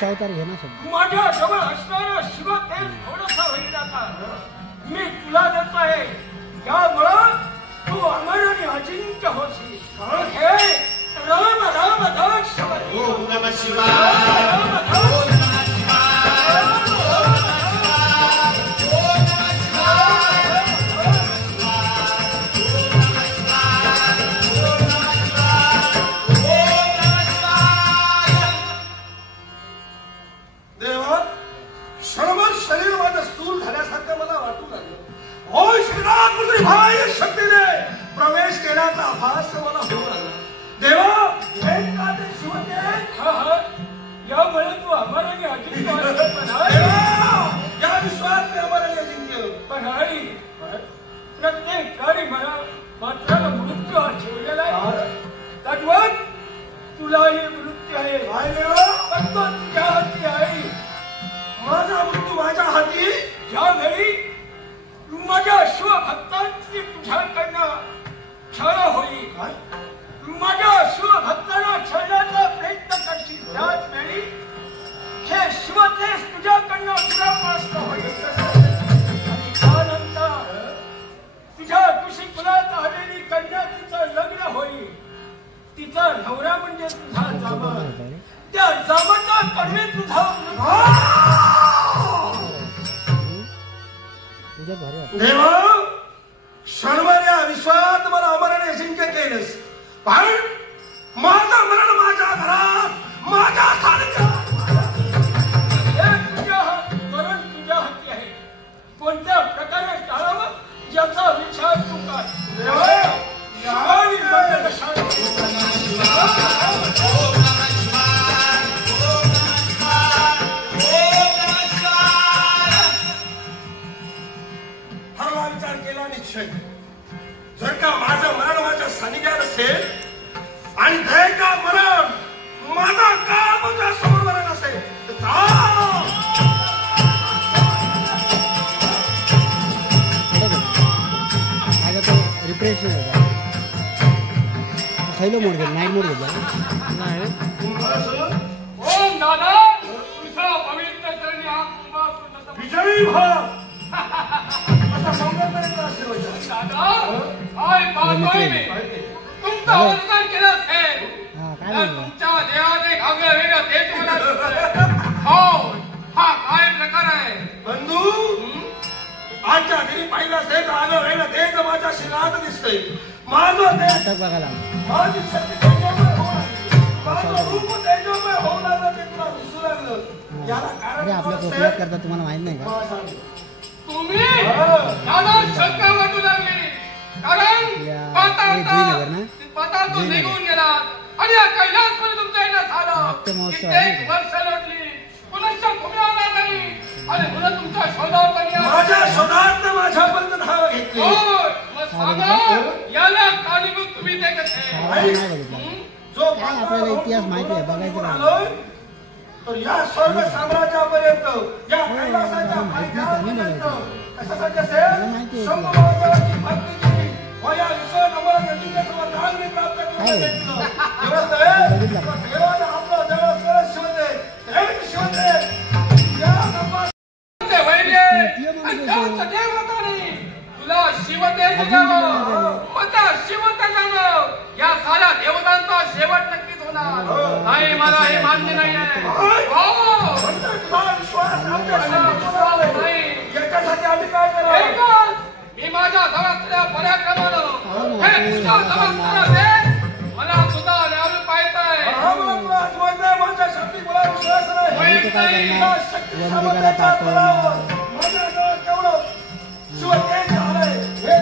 दशावतार घे ना शब्द. माझ्या जवळ असणारं शिव तेज थोडंसं होईल आता मी तुला देत आहे. त्यामुळं तू अमर आणि अजिंक्य होशील. हे राम राम दक्ष ओम नमः शिवाय. शक्तीने प्रवेश केल्याचा आभास मला होऊ लागला. देवा यामुळे तू अमराने अजिंक्य या विश्वात अमराने अजिंक्य. पण आई प्रत्येक कार्य मला मात्र मृत्यू हा ठेवलेला आहे. तद्वत तुलाही मृत्यू आहे. पण तो तुझ्या हाती आहे. माझा मृत्यू माझ्या हाती. ज्यावेळी माझ्या शिवभक्तांची तुझ्याकडनं छळ होईल. माझ्या शिवभक्तांना छळण्याचा प्रयत्न करशील त्याच वेळी हे शिवतेज तुझ्याकडनं दुरापास्त होईल. आणि त्यानंतर तुझ्या ऋषी कुलात आलेली कन्या तिचं लग्न होईल. तिचा नवरा म्हणजे तुझा जामा. त्या जामाचा कडवे तुझा देवा. क्षणभर या विश्वात मला अमराने अजिंक्य केलंस. पण माझं मरण माझ्या घरात माझ्या मरण तुझ्या हाती आहे. कोणत्या प्रकारे टाळावं याचा विचार तू कर. विचार केला निश्चय. जर का माझं मरण माझ्या सानिध्यात असेल आणि जर का मरण माझा काळ माझ्या समोर मरण असेल तर रिफ्रेश खैलो मोड घेतला नाईट मोड घेतला. ओम दादा तुझा पवित्र चरणी हा कुंभा विजयी भाव तुमचा वरदान केलं असेल तुमच्या देवाने घागलं वेगळं ते तुम्हाला हा काय प्रकार आहे. बंधू आजच्या घरी पाहिलं असेल तर आलं वेगळं तेच माझ्या शिरात दिसतंय. माझं बघायला माझी शक्ती तेजोमय माझं रूप तेजोमय होऊ लागलं ते तुला दिसू लागलं. याला कारण आपल्या कोकणात करता तुम्हाला माहित नाही का. तुम्ही दादा शंका वाटू लागली कारण पाताळ निघून गेला आणि कैलास मध्ये तुमचा येणं झालं. कित्येक वर्ष लोटली पुन्हा भूमी आला नाही आणि पुन्हा तुमच्या शोधावर माझ्या शोधात माझ्यापर्यंत धाव घेतली. मग सांगा याला कारणीभूत तुम्ही ते कसे. जो आपल्याला इतिहास माहिती आहे बघायचं तर या स्वर्ग साम्राज्यापर्यंत या कैलासाच्या पायथ्यापर्यंत कशासाठी असेल शंभूची भक्ती केली व या विश्व नवरा नदीच्यासमोर नागरी प्राप्त करून देवाने आपलं जवळ शिवते एक शिवते या नंबर वैर्य देवताने तुला शिवते होता शिवत जाणं. या साऱ्या देवतांचा शेवट नक्कीच होणार नाही. मला हे मान्य नाही आहे. याच्यासाठी आम्ही काय करावं. मी माझ्या जवळ पराक्रमानं हे तुझ्या जवळ मला सुद्धा न्यावलं पाहिजे. माझ्या शक्ती मला विश्वास नाही. माझ्या जवळ केवढं शिवतेज झालंय हे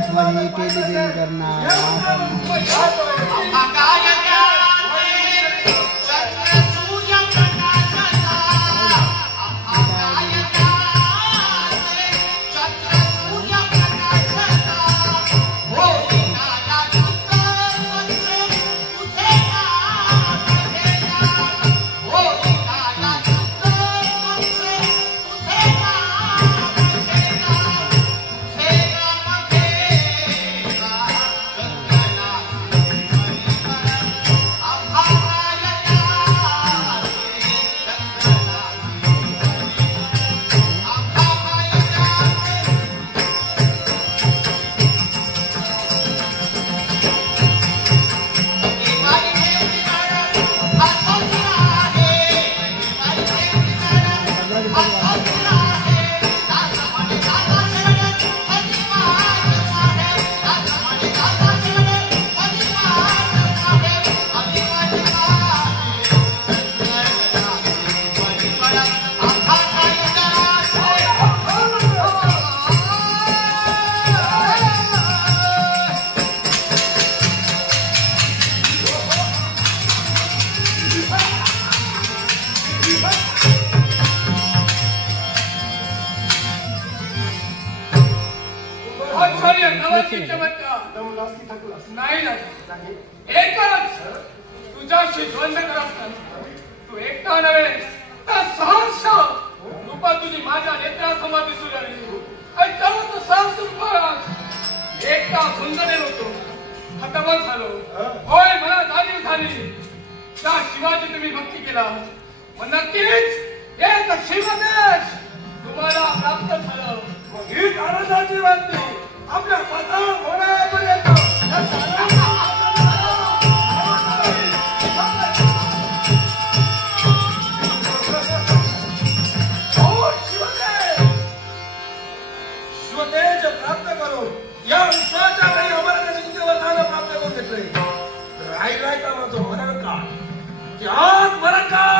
काही का? चमत्कार दमलास की थकलास नाही ना नाही एकच तुझ्याशी द्वंद्व करत नाही. तू एकटा नव्हे तर सहर्ष रूपा तुझी माझ्या नेत्रासमोर दिसू लागली. आणि तेव्हा तू सहर्ष रूपात एकटा सुंदर होतो. हतबल झालो. होय मला जाणीव झाली त्या शिवाजी तुम्ही भक्ती केला. मग नक्कीच एक शिवदेश तुम्हाला प्राप्त झालं. मग ही आनंदाची बातमी आपल्या पता होण्यापर्यंत शिवतेज प्राप्त करून या विश्वाच्या काही अमराच्या वरदान प्राप्त करून घेतलंय. राहिलाय का माझं मरण काळ त्यात मरण काळ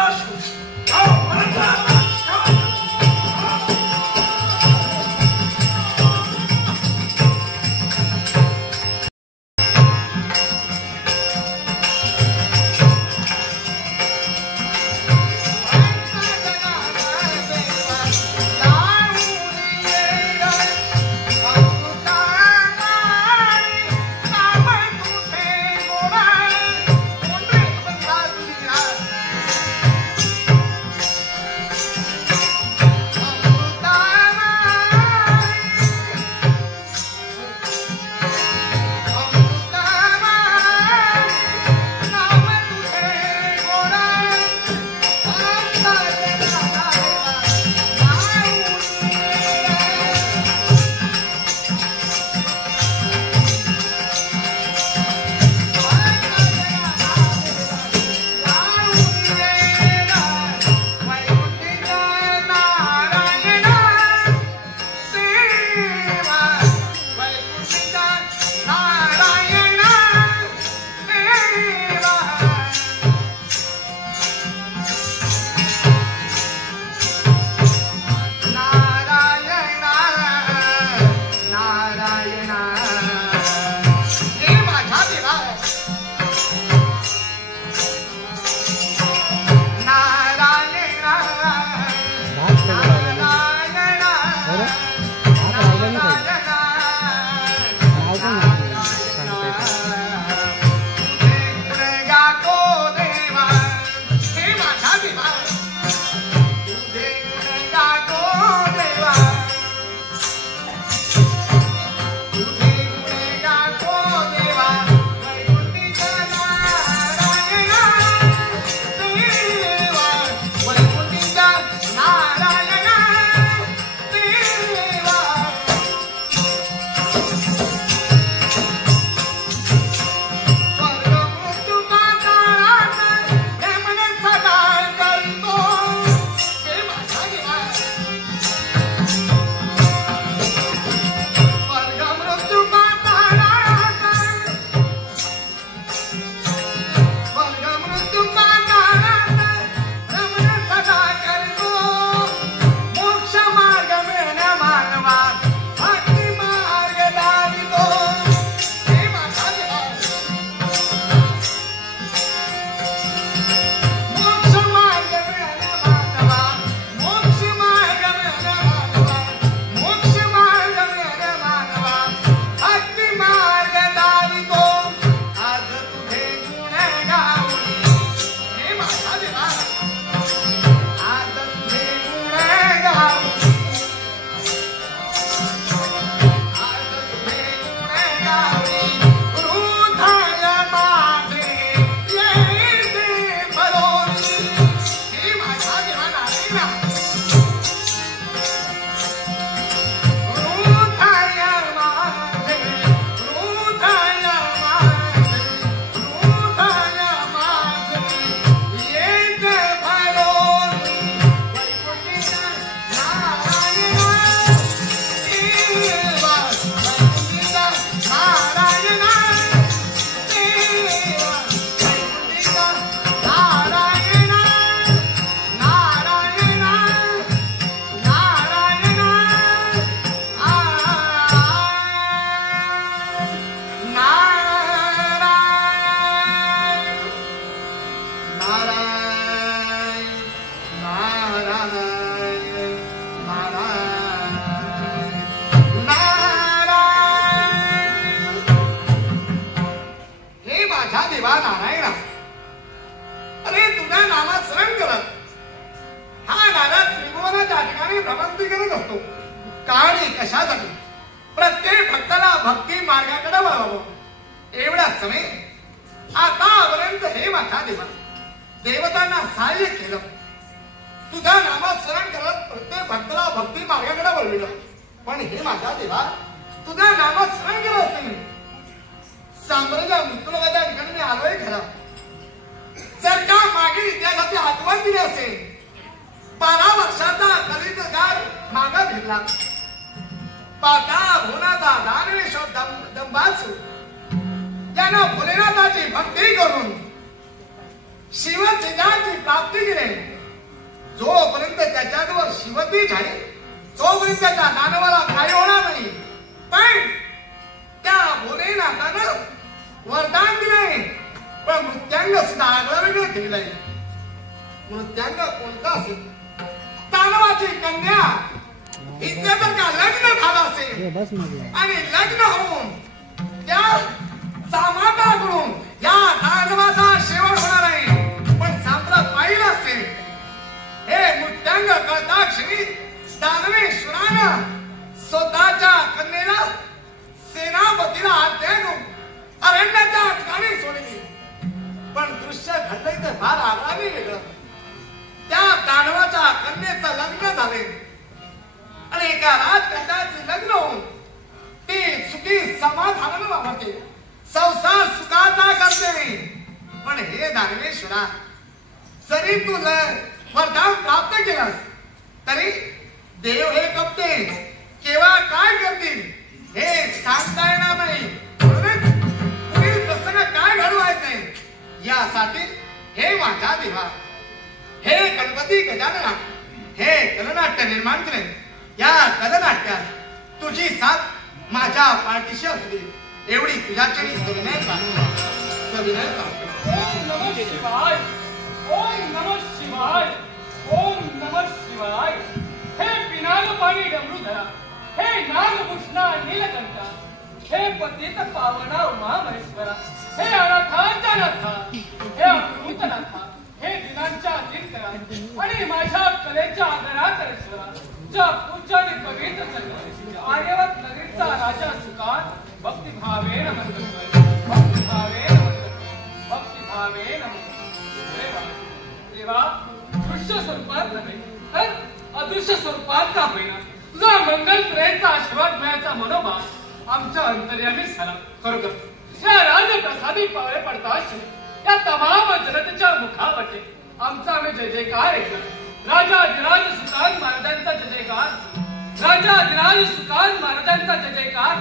बाबा एवढा समय आतापर्यंत हे माझा देवा देवतांना सहाय्य केलं. तुझ्या नामस्मरण करत प्रत्येक भक्ताला भक्ती मार्गाकडे वळविलं. पण हे माझा देवा तुझ्या नामस्मरण केलं असते साम्राज्य मृत्यूच्या ठिकाणी मी आलोय खरा. जर का मागील इतिहासाची आठवण दिली असेल 12 वर्षाचा दलित काळ मागा भेटला. पाता भोनाचा दानवेश दंबासू यानं भोलेनाथाची भक्ती करून शिवतेजाची प्राप्ती केली. जोपर्यंत त्याच्याजवळ शिवती झाली तोपर्यंत त्या दानवाला काही होणार नाही. पण त्या भोलेनाथानं वरदान दिलंय. पण मृत्यांग सुद्धा आगळं वेगळं केलंय. मृत्यांग कोणता असेल दानवाची कन्या हिचं जर का लग्न झालं असेल आणि लग्न होऊन त्या सामाटाकडून या दानवाचा शेवट होणार आहे. पण साम्राज्य पाहिलं असेल हे मृत्यांग कळताक्षणी दानवेश्वरानं स्वतःच्या कन्येला सेनापतीला आज्ञा देऊन अरण्याच्या ठिकाणी सोडली. पण दृश्य घडलंय तर फार आगळाने वेगळं. त्या दानवाच्या कन्येचं लग्न झाले आणि एका राजकन्याचे लग्न होऊन ती सुखी समाधानानं वावरते. संसार सुखाचा करते. पण हे दानवेश्वरा जरी तू वरदान प्राप्त केलास तरी देव हे कपते केव्हा काय करतील हे सांगता येणार नाही. म्हणूनच पुढील प्रसंग काय घडवायचे यासाठी हे माझ्या देवा हे गणपती गजानना हे कलनाट्य निर्माण केले. या कलनाट्यात तुझी साथ माझ्या पाठीशी असली एवढी तुझ्याकडे सविनय सविनय. ओम नमः शिवाय. ओम नमः शिवाय. ओम नमः शिवाय. हे पिनाक पाणी डमरूधरा हे नागभूषणा नीलकंठा हे पतित पावना उमा महेश्वरा हे अनाथांच्या नाथा हे अमृतनाथा हे दिनांच्या दिनकरा आणि माझ्या कलेच्या आदराकरेश्वरा ज्या पूज्य आणि पवित्र जन्म आर्यवत नगरीचा राजा सुकान भक्तिभावे नमस्कार भक्तिभावे नमस्कार भक्तिभावे नमस्कार. देवा दृश्य स्वरूपात नव्हे तर अदृश्य स्वरूपात का होईना तुझा मंगल प्रेमचा आशीर्वाद मिळायचा मनोभाव आमच्या अंतर्यामी झाला. खरोखर या राजप्रसादी पावले पडतात या तमाम जनतेच्या मुखावरती आमचा आम्ही जय जयकार ऐकला. राजाधिराज सुकान महाराजांचा जय जयकार. राजाधिराज सुकान महाराजांचा जय जयकार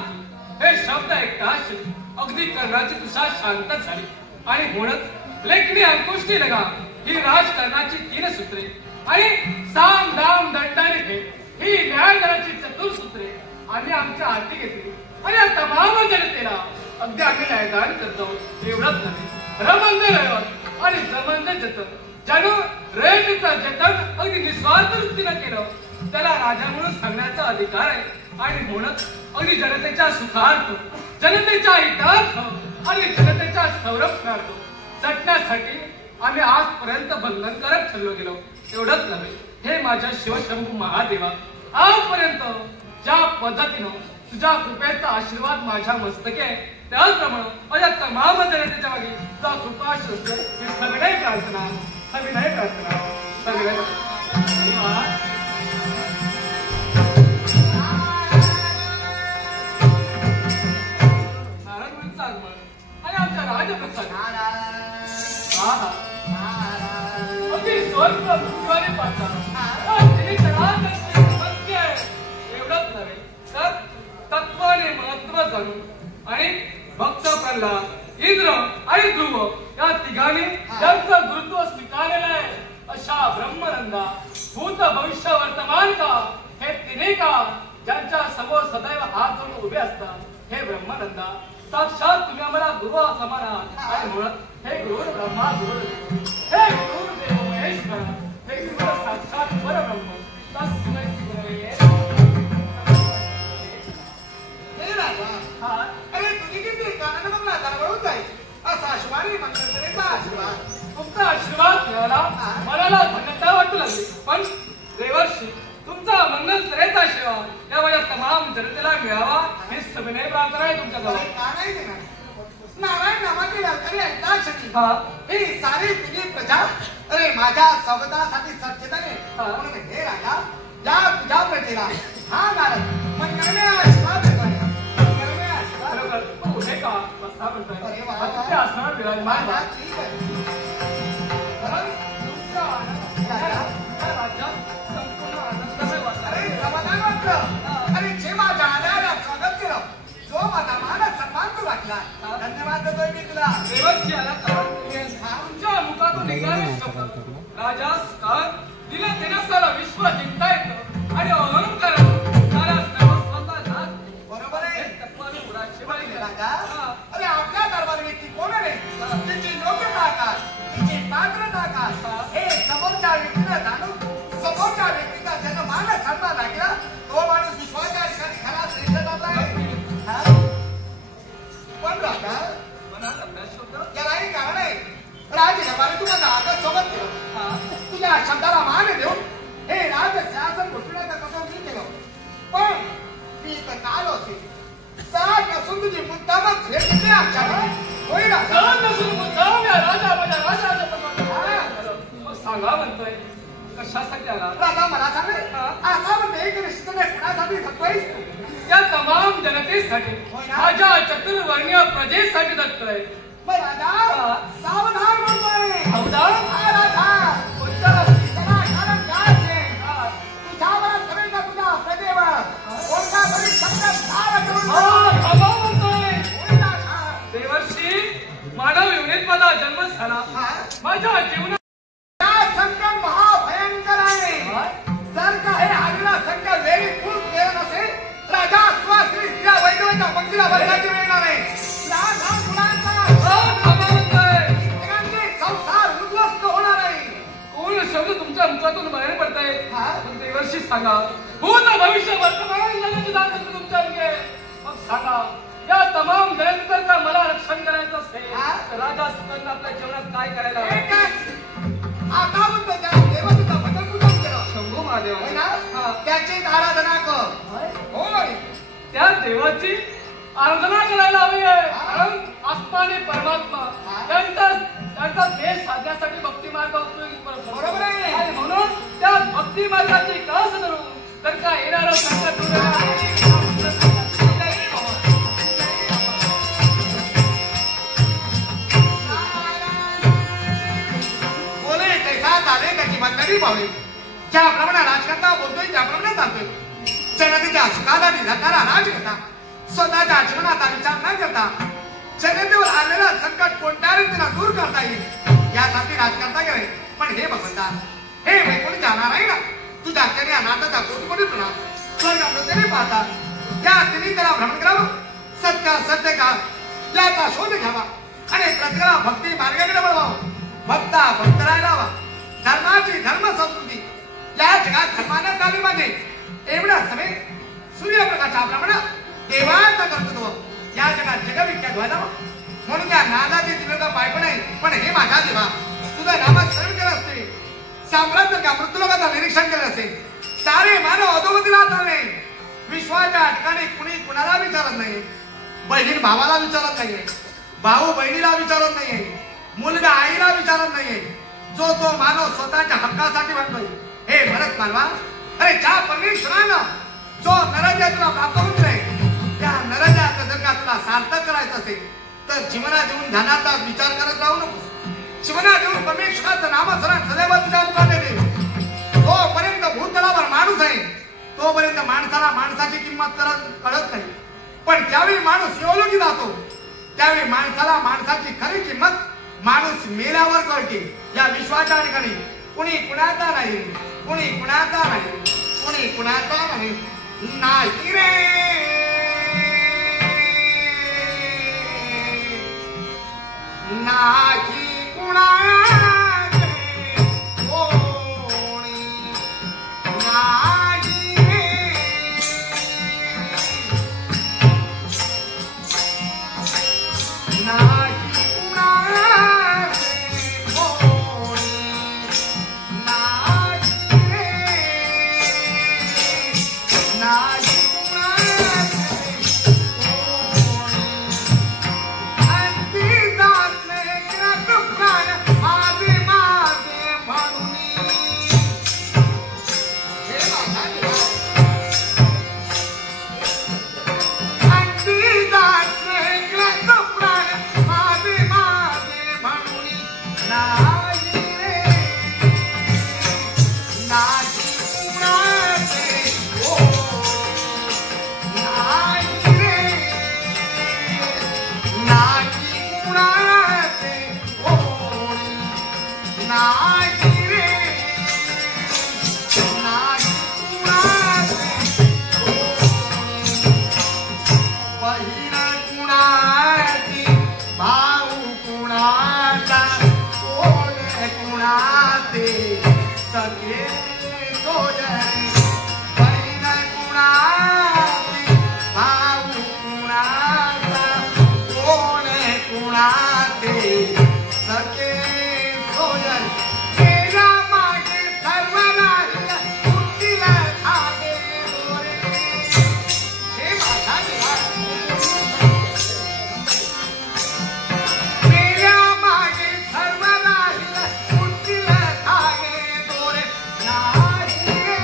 हे शब्द ऐकताच अगदी कर्णाची तुषा शांत झाली आणि म्हणत लेखणी अंकुष्टी लगा ही राजकारणाची 3 सूत्रे आणि साम दाम दंडाने भेट ही न्यायदानाची 4 सूत्रे आम्ही आमच्या हाती घेतली आणि या तमाम जनतेला अगदी आम्ही न्यायदान करतो. एवढंच नव्हे रमंद रयवत आणि जमंद जतन ज्यानं रयतेचं जतन अगदी निस्वार्थ वृत्तीनं केलं त्याला राजा म्हणून सांगण्याचा अधिकार आहे. आणि म्हणत अगदी जनतेच्या सुखार्थ जनतेच्या हितार्थ आणि जनतेच्या संरक्षणार्थ झटण्यासाठी आम्ही आजपर्यंत बंधनकारक ठरलो गेलो. एवढंच नव्हे हे माझ्या शिवशंभू महादेवा आजपर्यंत ज्या पद्धतीनं तुझ्या कृपेचा आशीर्वाद माझ्या मस्तके आहे त्याचप्रमाणे माझ्या तमाम जनतेच्या मागे तुझा कृपा असते ही सविनय प्रार्थना सविनय प्रार्थना सविनय. नारायणचा आगमन आणि आमच्या राजप्रसाद अगदी स्वर्ग पृथ्वीवारी पाहता एवढंच नव्हे तर तत्व आणि महत्व जाणून आणि भक्त प्रल्हाद इंद्र आणि ध्रुव या तिघांनी ज्यांचं गुरुत्व स्वीकारलेलं आहे अशा ब्रह्मनंदा भूत भविष्य वर्तमान का हे तिन्ही का ज्यांच्या समोर सदैव हात जोडून उभे असतात हे ब्रह्मनंदा साक्षात तुम्ही आम्हाला गुरु समान आहात. आणि म्हणत हे गुरु ब्रह्मा गुरु हे गुरु देव महेश्वर हे गुरु साक्षात परब्रह्म तस्मै हे राजा अरे तुझी किती कानानं बघला दरवळून जाईल असा शिवानी मंगलकरेचा आशीर्वाद तुमचा आशीर्वाद मिळाला मनाला धन्यता वाटू लागली. पण देवर्षी तुमचा मंगल तऱ्हेचा आशीर्वाद या माझ्या तमाम जनतेला मिळावा ही सविनय प्रार्थना आहे तुमच्या जवळ. नाही देणार. नारायण नामाची ललकारी ऐकता क्षणी हा. ही सारी तुझी प्रजा अरे माझ्या स्वागतासाठी सज्जताने म्हणून हे राजा या तुझ्या प्रजेला हा नारद मंगलमय आशीर्वाद देतोय. मंगलमय आशीर्वाद. खरोखर तू हे का बसा म्हणतोय? अरे वा. अतिशय असणार विराजमान माझा व्हा. ठीक आहे. खरंच तुमचा आनंद या राज्यात संपूर्ण आनंदमय वाटला. अरे समाधान वाटलं. अरे जे माझ्या आल्याला स्वागत केलं जो माझा मान सन्मान तू वाटला धन्यवाद देतोय मी तुला. देवर्षी आला कारण तुमच्या मुखातून निघाले शब्द राजास काळ दिला तेना सारा विश्व जिंकता येतं आणि अहंकार सारा सर्वस्वाचा नाश बरोबर आहे तत्वाने उडाशिवाय राजा. अरे आपल्या दरबार व्यक्ती कोण आहे तिची योग्यता काय तिची पात्रता काय हे समोरच्या व्यक्तीला जाणून समोरच्या व्यक्तीचा ज्यानं मान सन्मान लागला तो माणूस विश्वाच्या ठिकाणी खरा श्रेष्ठ झाला आहे. पण राजा मनात अभ्यास होतं. यालाही कारण आहे राजदरबारी तू माझा आदर सोबत केलं. तुझ्या शब्दाला मान देऊन हे राज शासन घोषणाचा कसं मी केलं. पण मी तर काल असेल सात नसून तुझी मुद्दामच हे किती आमच्यावर होईल सहन नसून मुद्दाम या राजा माझ्या राजाच्या मग सांगा म्हणतोय कशासाठी आला? राजा मला सांगे आता म्हणते की रिश्तेने कुणासाठी थकतोयस तू? या तमाम जनतेसाठी होय ना? माझ्या चतुर्वर्णीय प्रजेसाठी जगतोय. मग राजा सावधान म्हणतोय. सावधान? हा राजा त्याला कारण काय असेल तुझ्यावर खरे का तुझ्या प्रजेवर कोणता तरी संकट सार करून थांबा म्हणतोय. होईल राजा. देवर्षी मानव योनीत माझा जन्म झाला. माझ्या जीवनात या संकट महाभयंकर आहे. जर का हे आलेला संकट वेळी पूर्ण केलं नसेल राजा स्वाश्री स्त्रिया वैद्यवच्या पंक्तीला वर्गाची मिळणार आहे. लहान लहान मुलांचा थांबा म्हणतोय. इतरांचे संसार उद्ध्वस्त होणार आहे. कोण शब्द तुमच्या मुखातून बाहेर पडताय? हा? पण देवर्षी सांगा भूत भविष्य वर्तमान जगाची दाखल तुमच्या अंगे. मग सांगा या तमाम जगत जर का मला रक्षण करायचं असेल हा? तर राजा सुखांना आपल्या जीवनात काय करायला हवं? एकच आता म्हणतो त्या देवतेचा भजन पूजन केलं शंभू महादेव होय ना? हा. त्याची आराधना कर. होय त्या देवाची आराधना करायला हवी आहे. कारण आत्मा आणि परमात्मा त्यांचा देश साधण्यासाठी भक्ती मार्ग उपयोगी पडतो. बरोबर आहे. आणि म्हणून त्या भक्ती मार्गाची कस धरून तर का येणारं संकट दूर बोले कैसा झाले त्याची बदलावी पावले ज्याप्रमाणे राजकर्ता बोलतोय त्याप्रमाणे चालतोय. जनतेच्या सुखाला निघाला राजकर्ता स्वतःच्या जीवनाचा विचार न करता जनतेवर आलेला संकट कोणत्या रीतीला दूर करता येईल यासाठी राजकर्ता गेले. पण हे भगवंता हे वैकुंठ जाणार आहे ना तुझ्या त्या नाताचा कोटकोटीपणा स्वर्गामध्ये पाहता या तिने त्याला भ्रमण करावं सत्य का याचा शोध घ्यावा आणि प्रत्येकाला भक्ती मार्गाकडे वळवावं. भक्ता भक्त राहायला हवा. धर्माची धर्म संस्कृती या जगात धर्मानं चालली पाहिजे. एवढ्या समे सूर्यप्रकाशाप्रमाणे देवाचं कर्तृत्व या जगात जगविख्यात व्हायला हवं. म्हणून या नादाची तीव्रता पायपण आहे. पण हे माझ्या देवा तुझं नामात स्मरण केलं असते साम्राज्य का मृत्यूलोकाचं निरीक्षण केलं असेल सारे मानव अधोगतीला चालले. विश्वाच्या ठिकाणी कुणी कुणाला विचारत नाही. बहीण भावाला विचारत नाहीये. भाऊ बहिणीला विचारत नाहीये. मुलगा आईला विचारत नाहीये. जो तो मानव स्वतःच्या हक्कासाठी म्हणतोय हे भरत मानवा. अरे ज्या परमेश्वरानं जो नरजात तुला प्राप्त होत नाही त्या नरजात जर का तुला सार्थक करायचं असेल तर जीवनात येऊन ध्यानाचा विचार करत राहू नकोस. जीवनात येऊन परमेश्वराचं नामस्मरण सदैव तुझ्या मुखात येते. जोपर्यंत भूतलावर माणूस आहे तोपर्यंत माणसाला माणसाची किंमत कळत नाही. पण ज्यावेळी माणूस योलोकी जातो त्यावेळी माणसाला माणसाची खरी किंमत माणूस मेल्यावर कळते. या विश्वाच्या ठिकाणी कुणी कुणाचा नाही. कुणी कुणाचा नाही. कुणी कुणाचा नाही. नाही रे नाही कुणाचे कोणी नाही रे नाही नाते सखे सोयन मेरा मागे सर्व राहिल उठील धागे दोरे हे माझा देवा मेरा मागे सर्व राहिल उठील धागे दोरे नाही रे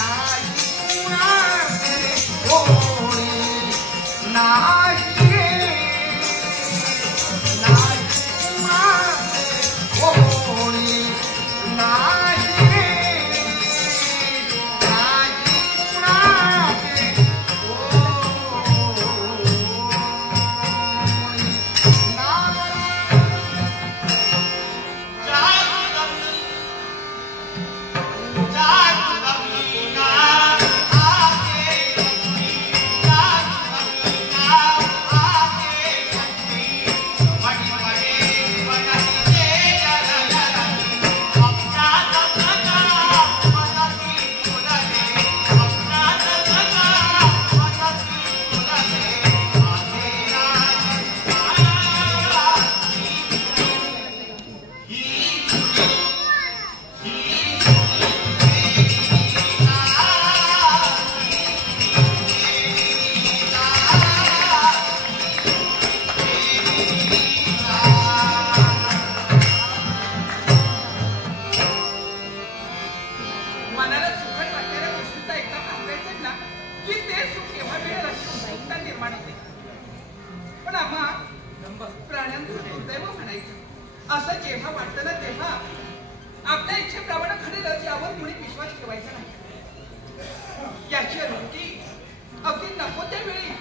नाही कुणाचे कोणी नाही रे नाही कुणाचे कोणी नाही रे नाही कुणाचे मनाला सुखद वाटणाऱ्या गोष्टींचा एकदा सांगायचं ना की ते सुख केव्हा मिळेल अशी उत्सुकता निर्माण होते. पण आम्हा प्राण्यांचं दुर्दैव म्हणायचं असं जेव्हा वाटतं ना तेव्हा आपल्या इच्छेप्रमाणे घडेल यावर मुळी विश्वास ठेवायचा नाही. याची अनुभूती अगदी नको त्या वेळी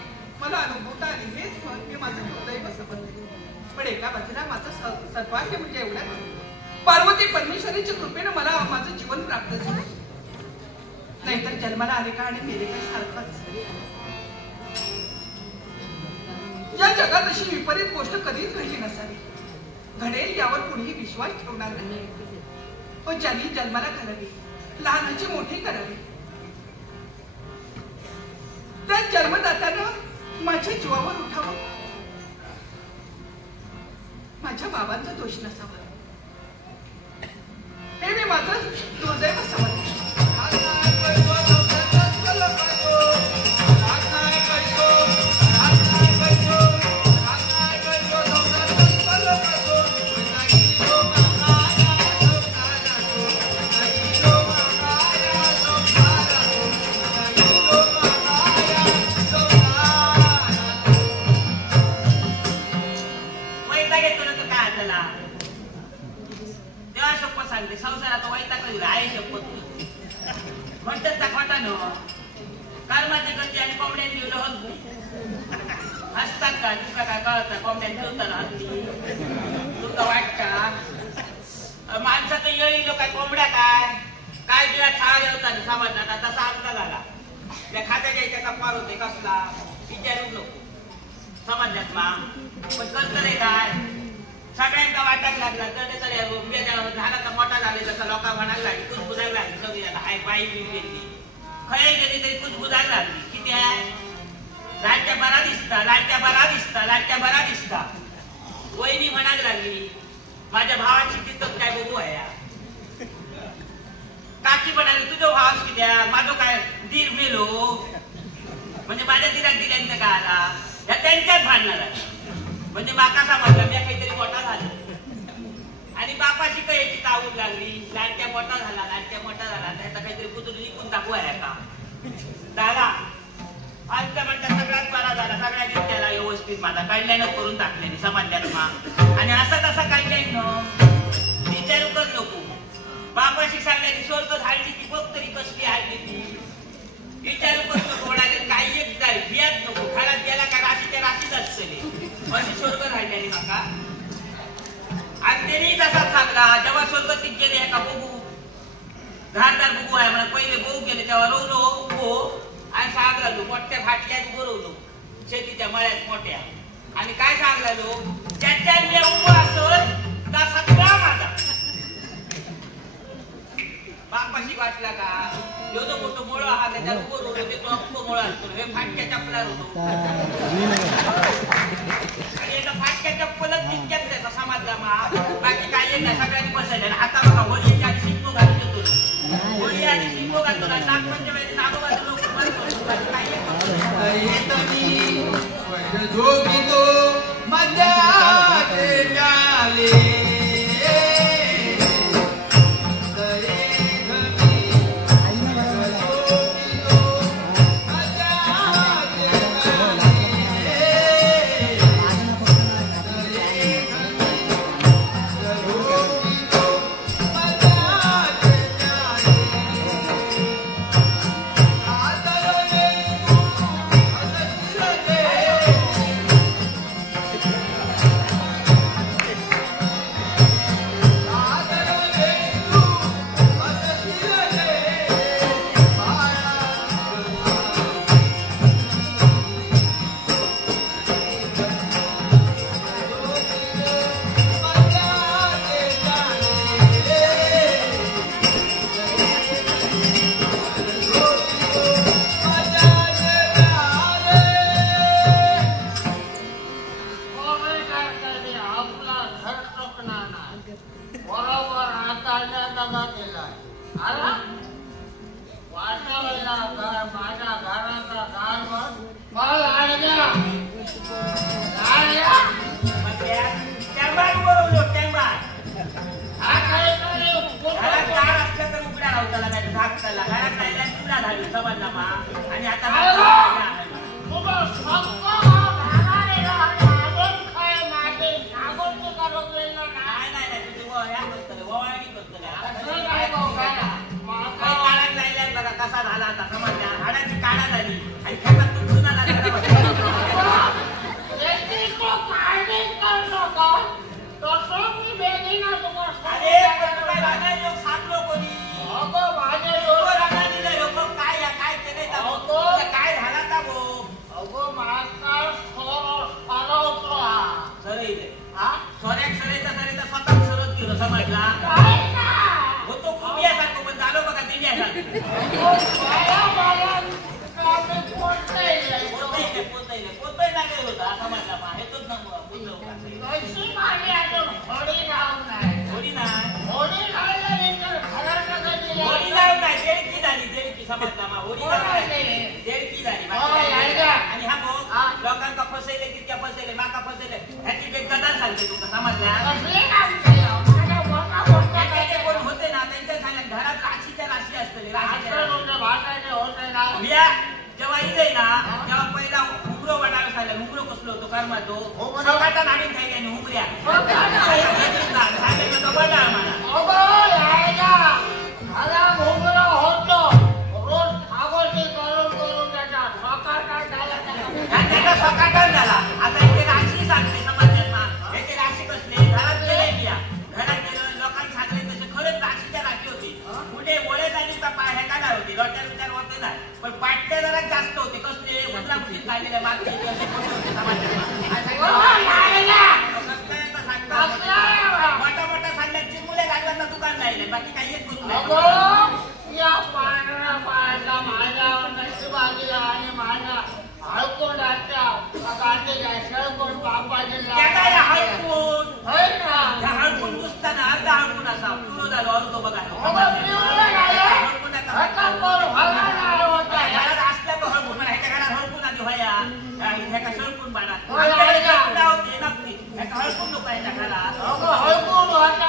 मला अनुभवता आली. हेच मी माझं दुर्दैव समजले. पण एका बाजूला माझं सद्भाग्य म्हणजे एवढं पार्वती परमेश्वरीच्या कृपेनं मला माझं जीवन प्राप्त झालं. नाहीतर जन्माला आले का आणि मेले का सारखंच. या जगात अशी विपरीत गोष्ट कधीच घडली नसावी. घडेल यावर कुणीही विश्वास ठेवणार नाही. पण ज्यांनी जन्माला घालावी लहानाची मोठी करावी त्या जन्मदात्यानं माझ्या जीवावर उठावं. माझ्या बाबांचा दोष नसावा हे मी माझं दुर्दैव समजते. संसारात वैताग आहे शपथ म्हणतात दाखवता न कर्माचे गती आणि कोंबड्यांनी हसतात का तुका काय कळत कोंबड्यान ठेवताना हसली तुका वाटता माणसाचं येईल काय कोंबड्या काय तुला छाळ येतात समजणार तसा आमचा झाला त्या खात्याच्या इथे कपार होते कसला विचारू नको समजण्यात मा पण करत नाही काय सगळ्यांना वाटायला लागला तर झाला तर मोठा झाले तसं लोक म्हणायला लागली कुजबुजायला लागली सगळी हाय बाई बी गेली खय गेली तरी कुजबुजायला लागली. किती आहे लाटच्या बरा दिसता लाटच्या बरा दिसता लाटच्या बरा दिसता. वहिनी म्हणायला लागली माझ्या भावाची तिथं काय बघू आहे. काकी म्हणाली तुझं भाव किती माझं काय दीर मेलो म्हणजे माझ्या दिरात दिल्यांचं काय आला या त्यांच्याच भांडणार आहे. म्हणजे माका समजला मी काहीतरी मोठा झाला आणि बापाची काही याची तावून लागली लाडक्या मोठा झाला त्याचा काहीतरी कुठून विकून टाकू आहे का दादा आजच्या म्हणता सगळ्यात बरा झाला सगळ्या त्याला व्यवस्थित माझा काढल्यानं करून टाकले समाजात मा आणि असं तसा काढल्यान विचारू कर नको. बापाशी सांगण्याची स्वर्ग झाडली ती बघ तरी कसली हाडली ती विचारू कर नको म्हणाले काही एक जाईल बियात नको खरात गेला का राशीच्या राशीच असते अशी स्वर्ग राहिल्याने माका आणि त्यांनी तसाच सांगला जेव्हा स्वर्ग ती गेले का बघू घरदार बघू आहे म्हणा पहिले बघू गेले तेव्हा रोवलो हो आणि सांगलो मोठ्या फाटल्यात बोलवलो शेतीच्या मळ्यात मोठ्या आणि काय सांगलो त्याच्या मी उभं असत का सगळा माझा बापाशी वाटला का जो मोठं मोळ हा त्याच्यात उभं रोवलो ते तो अख्खं मोळ असतो हे फाटक्या चपला रोवलो समजला मा बाकी काय येत नाही सगळ्यांनी बसायला आता बघा होळी आणि शिंपो घालून येतो होळी आणि शिंपो घालतो ना नागपंचमी नागोबाचं लोक बरं काय येतो झोपितो मजाचे प्याले लोकांका फसयले तितक्या फसयले माका फसयले ह्याची एक गजाल सांगते तुका समजल्या कोण होते ना त्यांच्या सांगा घरात राशीच्या राशी असते जेव्हा इथे ना तेव्हा पहिला उमरो वाटायला सांगला उमरो कसलो होतो कर्मा तो सकाळचा नाणी खायला आणि उमऱ्या सांगायचं तो बघा सकाळ झाला आता इथे राशी सांगते समाजात याची राशी कसली घरात गेले घरात गेलं लोकांनी सांगले तसे खरंच राशीच्या राशी होती पुढे बोळे झाली ह्या काय होती लोट्या विचार होते ना पण पाट्या जरा जास्त होते कसले उतरापुटीत काढलेल्या मागचे मोठा मोठा सांगण्याची मुले घालवायला दुकान राहिले बाकी काही एक करू हळकून पुसताना अर्धा हळकून असा पूर्ण झालो अर्ध बघा घरात असल्या तो हळकून ह्याच्या घरात हळकून आधी व्हाया ह्याका सळकून बाळा होते नक्की ह्याका हळकून नको ह्याच्या घरात हळकून होता